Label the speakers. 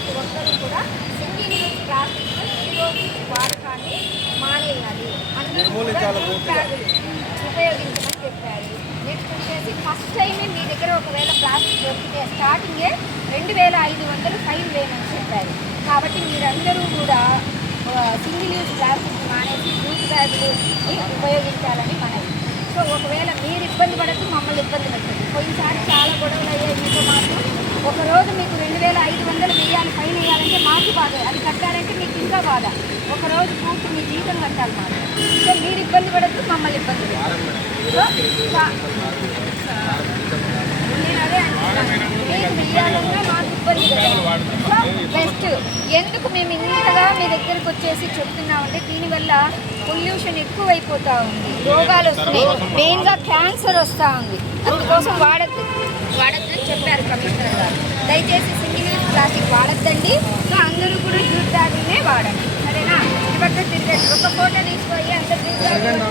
Speaker 1: ప్రతి ఒక్కరూ కూడా సింగిల్ యూజ్ ప్లాస్టిక్ వినియోగించి వాడకాన్ని మానేయాలి. అందరూ ఉపయోగించమని చెప్పారు. నెక్స్ట్ వచ్చేసి ఫస్ట్ టైమే మీ దగ్గర ఒకవేళ ప్లాస్టిక్ దొరికితే స్టార్టింగే రెండు వేల ఐదు వందలు ఫైన్ వేయమని చెప్పారు. కాబట్టి మీరందరూ కూడా సింగిల్ యూజ్ ప్లాస్టిక్ మానేసి యూజ్ బ్యాగులు ఉపయోగించాలని మనవి. సో ఒకవేళ మీరు ఇబ్బంది పడద్దు మమ్మల్ని ఇబ్బంది పెట్టండి కొన్నిసారి చాలా గొడవలు బాధ ఒక రోజు పూర్తి మీ జీతం కట్టాలి మాకు. సో మీరు ఇబ్బంది పడద్దు మమ్మల్ని ఇబ్బంది నేను అదే అంటున్నాను మీకు ఇబ్బంది. So best. ఎందుకు మేము ఇంతగా మీ దగ్గరకు వచ్చేసి చెప్తున్నామంటే దీనివల్ల పొల్యూషన్ ఎక్కువైపోతా ఉంది. రోగాలు వస్తున్నాయి. మెయిన్గా క్యాన్సర్ వస్తూ ఉంది. అందుకోసం వాడద్దు. వాడద్దని చెప్పారు కమిషనర్ గారు. దయచేసి సింగిల్ ప్లాస్టిక్ వాడద్దండి. సరేనా